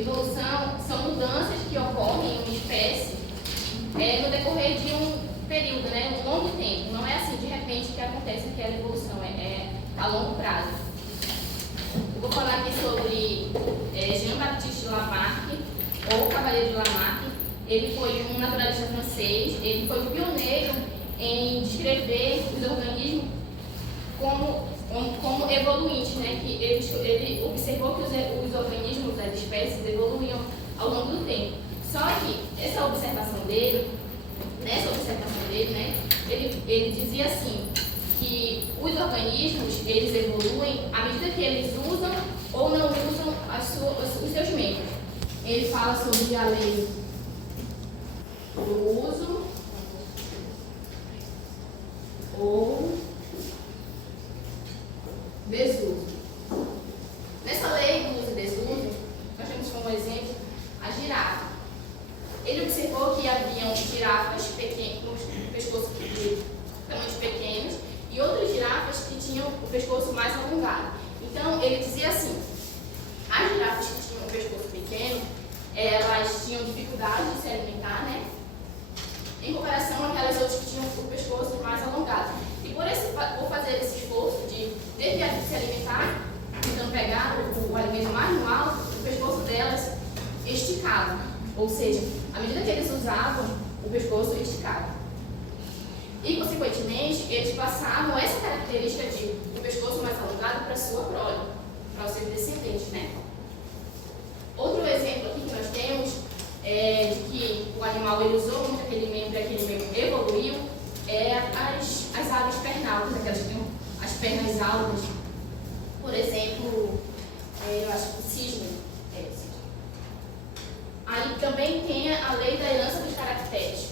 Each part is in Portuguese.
Evolução são mudanças que ocorrem em uma espécie no decorrer de um período, né, um longo tempo. Não é assim de repente que acontece aquela evolução, é a longo prazo. Eu vou falar aqui sobre Jean-Baptiste Lamarck, ou Cavalier de Lamarck. Ele foi um naturalista francês, ele foi o pioneiro em descrever os organismos como evoluintes, né? Que ele observou que os organismos, as espécies, evoluíam ao longo do tempo. Só que essa observação dele, né, ele dizia assim, que os organismos, eles evoluem à medida que eles usam ou não usam os seus membros. Ele fala sobre a lei do uso ou desuso. Nessa lei do uso e desuso, nós temos como exemplo a girafa. Ele observou que haviam girafas pequenas, com pescoço de tamanhos pequenos, e outras girafas que tinham o pescoço mais alongado. Então, ele dizia assim, as girafas que tinham o pescoço pequeno, elas tinham dificuldade de se alimentar, né? Em comparação àquelas outras que tinham o pescoço mais alongado. E por fazer esse esforço de se alimentar, tentando pegar o alimento mais no alto, o pescoço delas esticava. Ou seja, à medida que eles usavam, o pescoço esticava. E, consequentemente, eles passavam essa característica de o pescoço mais alongado para a sua prole, para os seus descendentes, né? Outro exemplo aqui que nós temos de que o animal ele usou muito aquele membro e aquele membro evoluiu as aves pernaltas, aquelas que têm as pernas altas. Por exemplo, eu acho que o cisne. Aí também tem a lei da herança dos caracteres.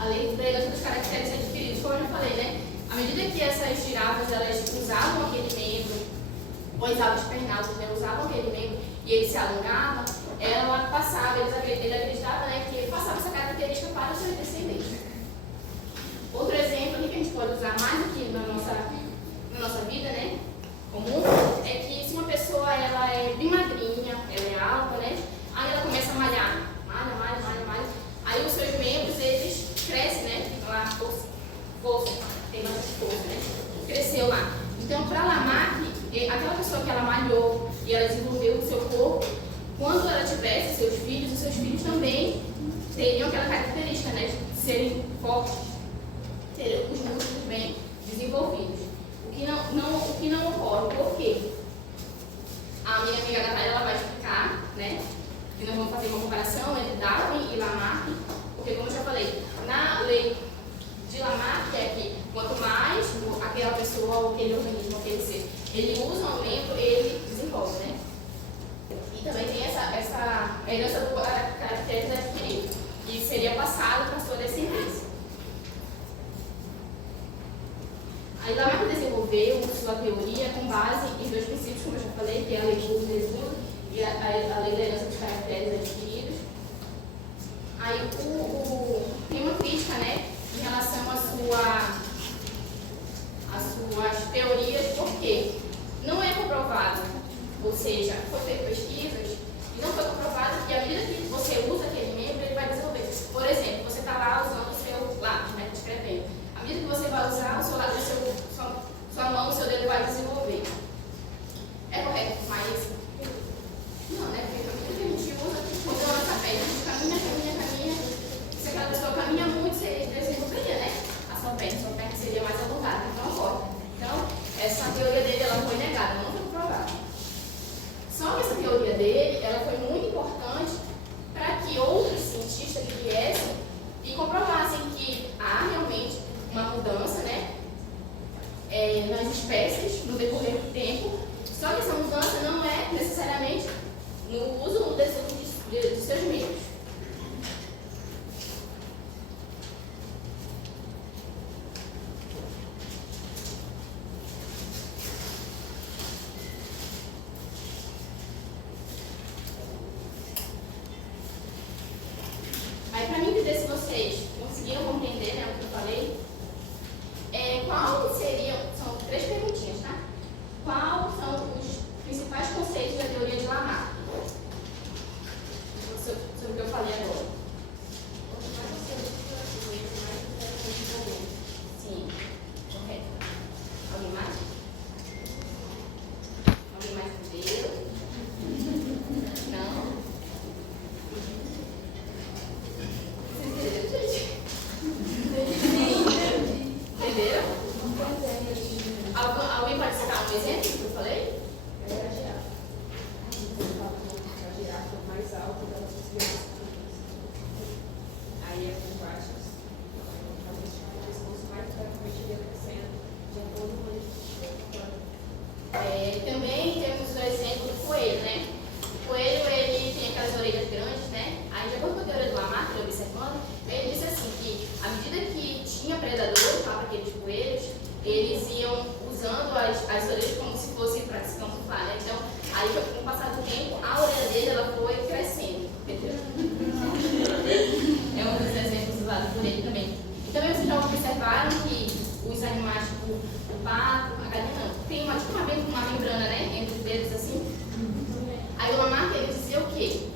A lei da herança dos caracteres adquiridos, como eu já falei, né? À medida que essas girafas elas usavam aquele membro, ou as aves pernaltas, né, usavam aquele membro e ele se alongava, ela passava, ele acreditava, né, que ele passava essa característica para os seus descendentes. Outro exemplo que a gente pode usar mais aqui na nossa vida, né, comum, é que se uma pessoa ela é bem magrinha, ela é alta, né, aí ela começa a malhar, malha, aí os seus membros eles crescem, né, lá, força, tem mais força, né, cresceu lá. Então, para Lamarck, aquela pessoa que ela malhou e ela desenvolveu o seu corpo, quando ela tivesse seus filhos, os seus filhos também teriam aquela característica, né, de serem fortes, terem os músculos bem desenvolvidos. O que não ocorre, por quê? A minha amiga Natália ela vai explicar, né, que nós vamos fazer uma comparação entre Darwin e Lamarck, porque, como eu já falei, na lei de Lamarck é que quanto mais aquela pessoa ou aquele organismo, aquele ser, ele usa um membro, ele desenvolve, né? E também tem essa herança do caracteres adquirido, que seria passado para a sua descendência. Aí Lamarck desenvolveu sua teoria com base em dois princípios, como eu já falei, que é a lei do uso e desuso e a lei da herança dos caracteres adquiridos. Aí tem uma crítica, né, em relação às suas teorias, porque não é comprovado, ou seja, foi feito pesquisas e não foi comprovado que à medida que você usa aquele membro, ele vai desenvolver. Por exemplo, você está lá usando o seu lápis, né, escrevendo. À medida que você vai usar o seu lápis, sua mão, o seu dedo vai desenvolver. É correto afirmar isso? Não, né? Porque a gente usa quando a nossa perna, a gente caminha. Se aquela pessoa caminha muito, você desenvolveria, né? A sua perna seria mais alongada, então ocorre. Então, essa teoria dele ela foi negada, não foi comprovada. Só que essa teoria vocês conseguiram compreender, né, o que eu falei, qual seriam, são 3 perguntinhas, tá? Quais são os principais conceitos da teoria de Lamarck? Sobre o que eu falei agora. Sim, correto. Alguém mais? Alguém mais entendeu? Não? Vocês entenderam, gente? Entenderam? Alguém pode citar um exemplo que eu falei? A girafa mais alta das possibilidades. Aí as baixas, o pescoço mais frequentemente ia crescendo de acordo com Também temos o exemplo do coelho, né? O coelho, ele tem aquelas orelhas grandes, né? Aí, de acordo com a teoria do Lamarck, observando, ele disse assim que, à medida que tinha predadores lá para aqueles coelhos, eles iam usando as orelhas como se fosse para se camuflar, né? Então, aí, com o passar do tempo, a orelha dele ela foi crescendo, entendeu? É um dos exemplos usados por ele também. E também vocês já observaram que os animais, tipo o pato, a galinha, tem uma membrana, né? Entre os dedos, assim. Aí o Lamarck, ele dizia o quê?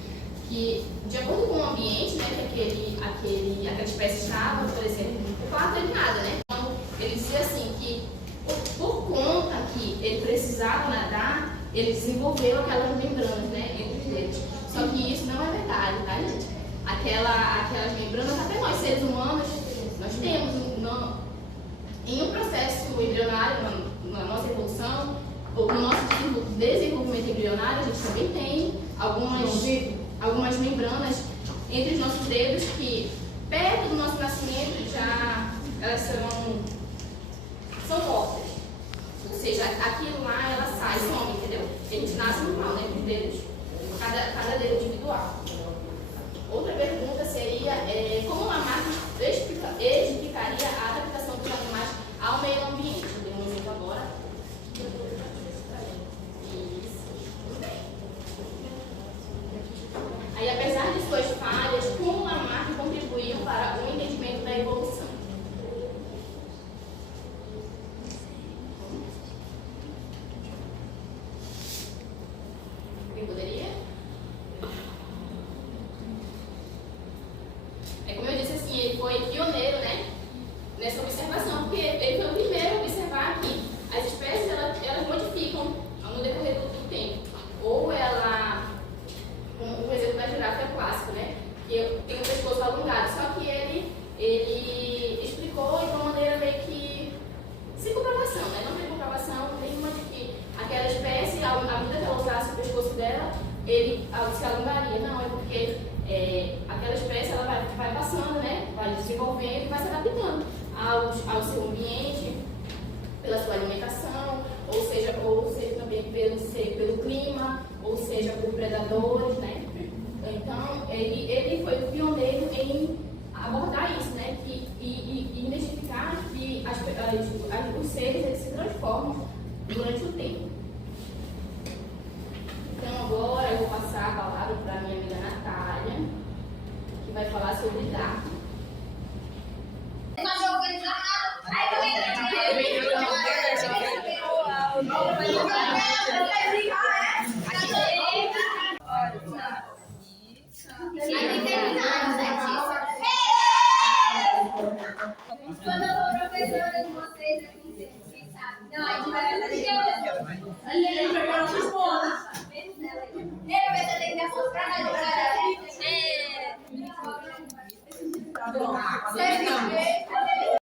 Que, de acordo com o ambiente, né, que aquela espécie estava, por exemplo, o pato ele nada, né? Então, ele dizia assim que, por conta que ele precisava nadar, ele desenvolveu aquelas membranas, né, entre os dedos. Só que isso não é verdade, tá, gente? Aquelas membranas, até nós, seres humanos, nós temos, em um processo embrionário, na nossa evolução, ou no nosso desenvolvimento embrionário, a gente também tem algumas membranas entre os nossos dedos que, perto do nosso nascimento, já elas são mortas. Ou seja, aquilo lá, ela sai, some, entendeu? A gente nasce normal, né, com os dedos, cada dedo individual. Outra pergunta seria, como Lamarck explicaria a adaptação dos animais ao meio ambiente? Eu dei um exemplo agora. Isso, tudo bem. Aí, apesar de suas falhas, como Lamarck contribuiu para o entendimento da evolução? Quem poderia? Como eu disse assim, ele foi pioneiro, né, nessa observação, porque ele foi o primeiro a observar que as espécies elas modificam no decorrer do tempo. Ou ela, como o exemplo da girafa é clássico, né, que tem um pescoço alongado, só que ele explicou de uma maneira meio que sem comprovação, né, não tem comprovação nenhuma de que aquela espécie, à medida que ela usasse o pescoço dela, ele se alongaria. Não, é porque aquela espécie ela vai passando, né? Vai desenvolvendo e vai se adaptando ao seu ambiente, pela sua alimentação, ou seja também pelo clima, ou seja por predadores, né? Então, ele foi o pioneiro em abordar isso, né? E identificar que os seres eles se transformam durante o tempo. Então, agora eu vou passar a palavra para a minha amiga Natália, que vai falar sobre Darwin. Quando eu for professora de vocês aqui, quem sabe? Não, a gente vai fazer. Ele vai pegar o seu esposa. Ele vai ter que dar força pra nós.